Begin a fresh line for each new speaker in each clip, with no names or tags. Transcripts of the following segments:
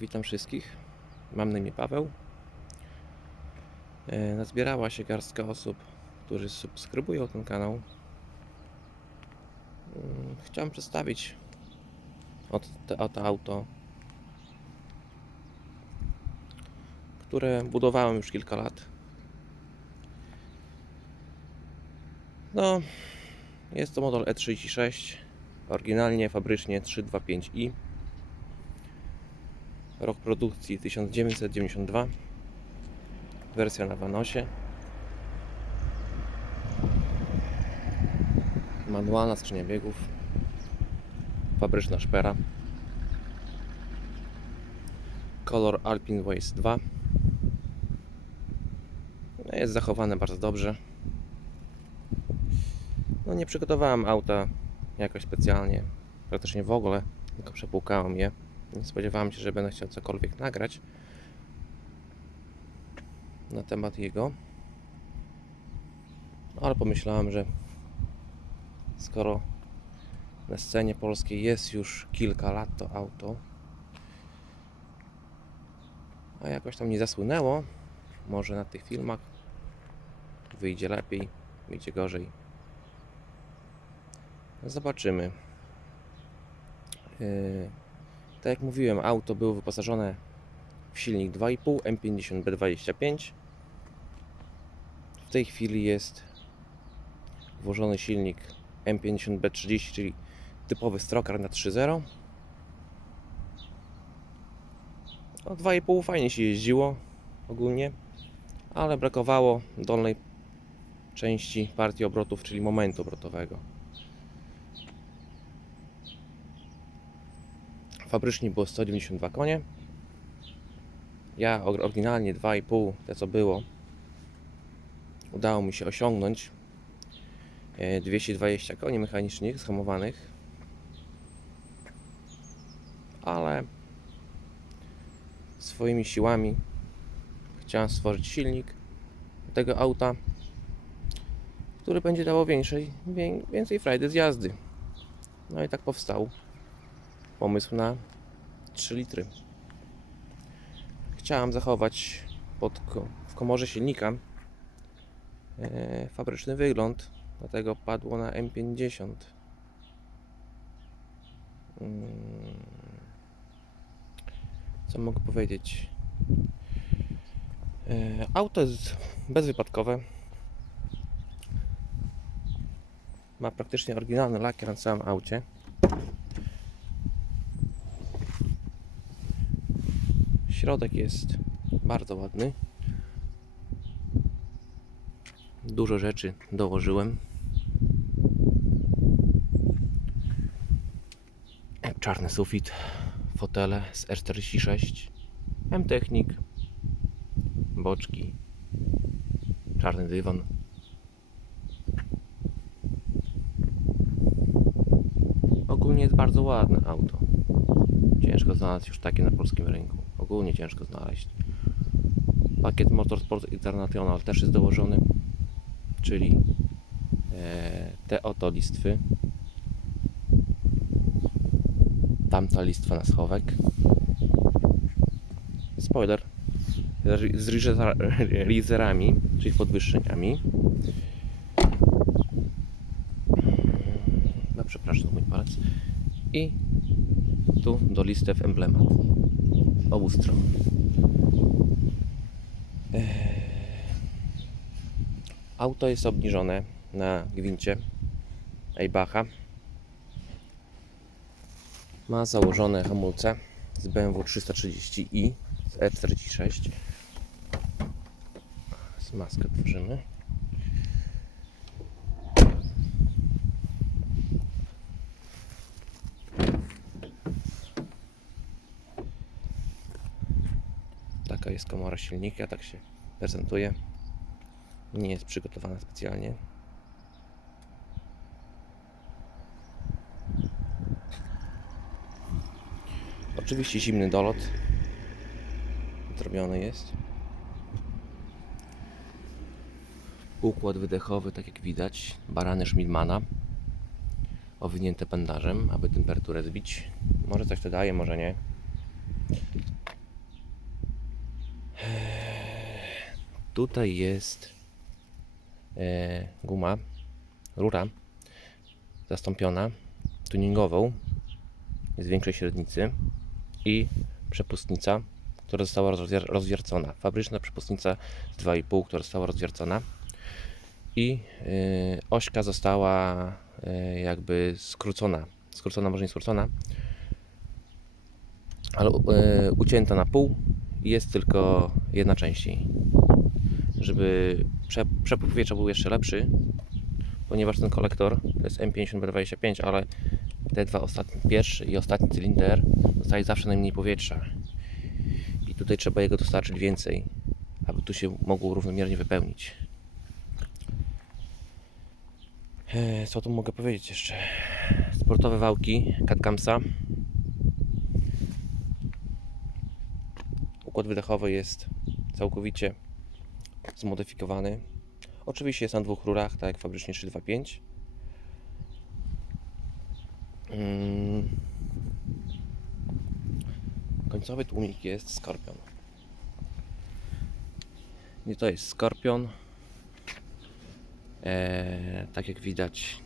Witam wszystkich. Mam na imię Paweł. E, Nazbierała się garstka osób, którzy subskrybują ten kanał. Mm, Chciałem przedstawić te- oto auto, które budowałem już kilka lat. No, jest to model E36, oryginalnie fabrycznie 325i. Rok produkcji 1992. Wersja na Vanosie. Manualna skrzynia biegów. Fabryczna szpera. Kolor Alpine Waste 2. No, Jest zachowane bardzo dobrze. No nie przygotowałem auta jakoś specjalnie. Praktycznie w ogóle. Tylko przepłukałem je. Nie spodziewałem się, że będę chciał cokolwiek nagrać na temat jego. Ale pomyślałem, że skoro na scenie polskiej jest już kilka lat to auto, a jakoś tam nie zasłynęło, może na tych filmach wyjdzie lepiej, wyjdzie gorzej. Zobaczymy. Yy, tak jak mówiłem, auto było wyposażone w silnik 2,5 M50B25. W tej chwili jest włożony silnik M50B30, czyli typowy stroker na 3.0. O 2,5 fajnie się jeździło ogólnie, ale brakowało dolnej części partii obrotów, czyli momentu obrotowego. Fabrycznie było 192 konie. Ja or- oryginalnie 2,5, te co było, udało mi się osiągnąć e, 220 koni mechanicznych zhamowanych. Ale swoimi siłami chciałem stworzyć silnik tego auta, który będzie dawał większej, wię- więcej frajdy z jazdy. No i tak powstał pomysł na 3 litry. Chciałem zachować pod, w komorze silnika e, fabryczny wygląd, dlatego padło na M50. Mm, Co mogę powiedzieć? E, auto jest bezwypadkowe. Ma praktycznie oryginalny lakier na całym aucie. Środek jest bardzo ładny. Dużo rzeczy dołożyłem. Czarny sufit, fotele z R46, M-Technik, boczki, czarny dywan. Ogólnie jest bardzo ładne auto. Ciężko znaleźć już takie na polskim rynku. Ogólnie ciężko znaleźć. Pakiet Motorsport International też jest dołożony, czyli e, te oto listwy. Tamta listwa na schowek. Spoiler. Z rizer- rizerami, czyli podwyższeniami. No, przepraszam, mój palec. I tu do listew emblemat obu stron. Eee, Auto jest obniżone na gwincie Eybacha. Ma założone hamulce z BMW 330i z E46. Z maskę otworzymy. Taka jest komora silnika, tak się prezentuje. Nie jest przygotowana specjalnie. Oczywiście zimny dolot zrobiony jest. Układ wydechowy, tak jak widać, barany Schmidmana owinięte pędarzem, aby temperaturę zbić. Może coś to daje, może nie. Tutaj jest e, guma, rura zastąpiona tuningową z większej średnicy i przepustnica, która została rozwier- rozwiercona. Fabryczna przepustnica z 2,5, która została rozwiercona i e, ośka została jakby skrócona. Skrócona, może nie skrócona, ale ucięta na pół jest tylko jedna częściej. Żeby prze, przepływ powietrza był jeszcze lepszy, ponieważ ten kolektor to jest M50B25, ale te dwa ostatnie, pierwszy i ostatni cylinder dostaje zawsze najmniej powietrza. I tutaj trzeba jego dostarczyć więcej, aby tu się mogło równomiernie wypełnić. Eee, Co tu mogę powiedzieć jeszcze? Sportowe wałki Catcamsa. Układ wydechowy jest całkowicie zmodyfikowany. Oczywiście jest na dwóch rurach, tak jak fabrycznie 325. Mm. Końcowy tłumik jest Skorpion. Nie to jest Skorpion. Eee, tak jak widać,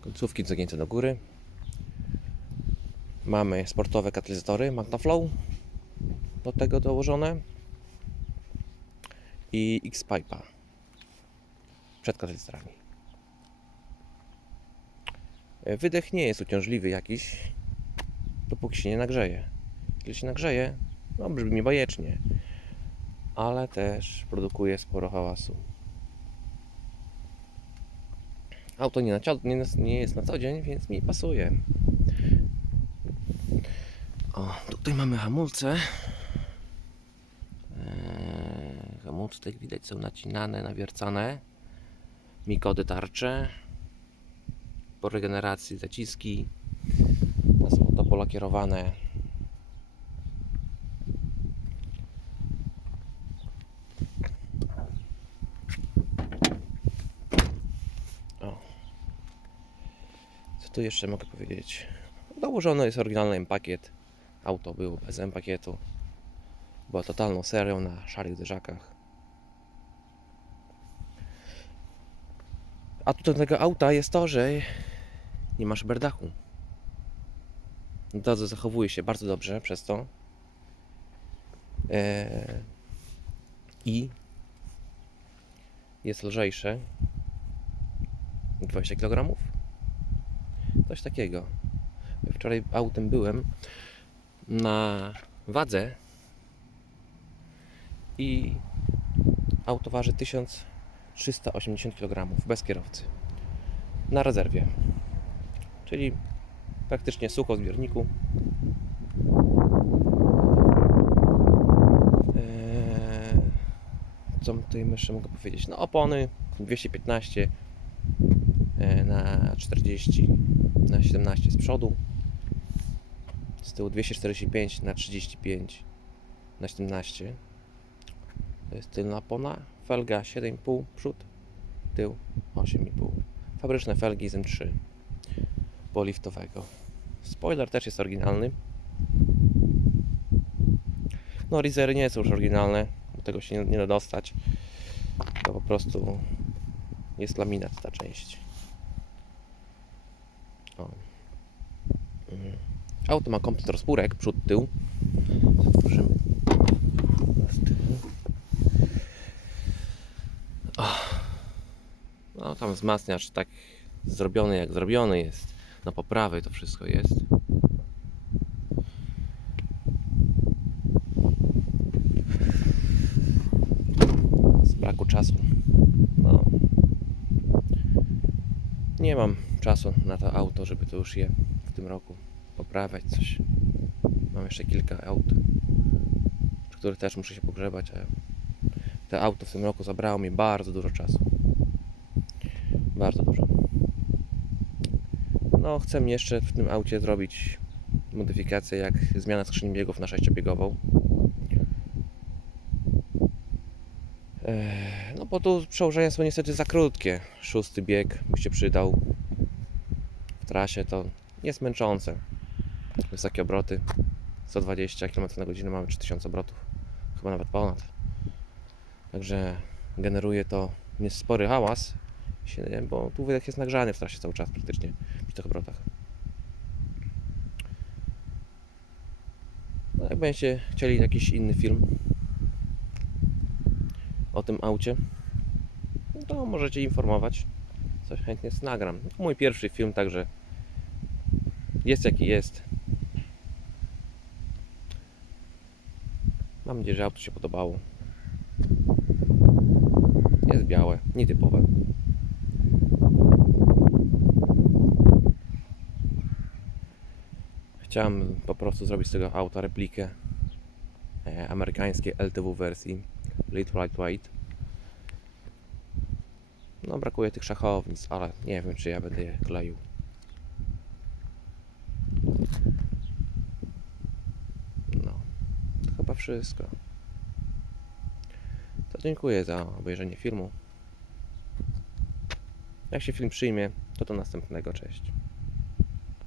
końcówki zagięte do góry. Mamy sportowe katalizatory MagnaFlow do tego dołożone i X-Pipe'a przed katalizatorami. Wydech nie jest uciążliwy jakiś, dopóki się nie nagrzeje. Kiedy się nagrzeje, no brzmi bajecznie, ale też produkuje sporo hałasu. Auto nie, na, nie, nie jest na co dzień, więc mi pasuje. O, tutaj mamy hamulce. Eee, hamulce, tak widać, są nacinane, nawiercane. Mikody tarcze. Po regeneracji zaciski. Na złoto polakierowane. O. Co tu jeszcze mogę powiedzieć? Dołożony jest oryginalny M-pakiet. Auto było bez M-pakietu. Była totalną serią na szarych zderzakach. A tutaj tego auta jest to, że nie ma szyberdachu. Drodze zachowuje się bardzo dobrze przez to. Eee, I jest lżejsze. 20 kg. Coś takiego. Wczoraj autem byłem na wadze i auto waży 1380 kg bez kierowcy na rezerwie. Czyli praktycznie sucho w zbiorniku. Eee, Co tutaj jeszcze mogę powiedzieć? No opony 215 e, na 40 na 17 z przodu z tyłu 245 na 35 na 17 to jest tylna opona felga 7,5 przód tył 8,5 fabryczne felgi z M3 poliftowego. Spoiler też jest oryginalny. No rizery nie są już oryginalne do tego się nie, nie da dostać. To po prostu jest laminat ta część. O. Mm. Auto ma komplet rozpórek, przód, tył. Otworzymy z tyłu. No tam wzmacniacz tak zrobiony jak zrobiony jest. Na poprawę to wszystko jest. Z braku czasu. No. Nie mam czasu na to auto, żeby to już je w tym roku poprawiać coś. Mam jeszcze kilka aut, przy których też muszę się pogrzebać, a te auto w tym roku zabrało mi bardzo dużo czasu. Bardzo dużo. No, chcę jeszcze w tym aucie zrobić modyfikację jak zmiana skrzyni biegów na sześciobiegową. Eee, No bo tu przełożenia są niestety za krótkie. Szósty bieg by się przydał w trasie, to jest męczące. Wysokie obroty, 120 km na godzinę mamy 3000 obrotów. chyba nawet ponad. Także generuje to niespory hałas, bo tu wydech jest nagrzany w trasie cały czas praktycznie przy tych obrotach. No, jak będziecie chcieli jakiś inny film o tym aucie, to możecie informować. Coś chętnie nagram. Mój pierwszy film, także jest jaki jest. Mam nadzieję, że auto się podobało. Jest białe, nietypowe. Chciałem po prostu zrobić z tego auta replikę e, amerykańskiej LTW wersji Little Lightweight. No brakuje tych szachownic, ale nie wiem czy ja będę je kleił. No, to chyba wszystko. To dziękuję za obejrzenie filmu. Jak się film przyjmie, to do następnego. Cześć.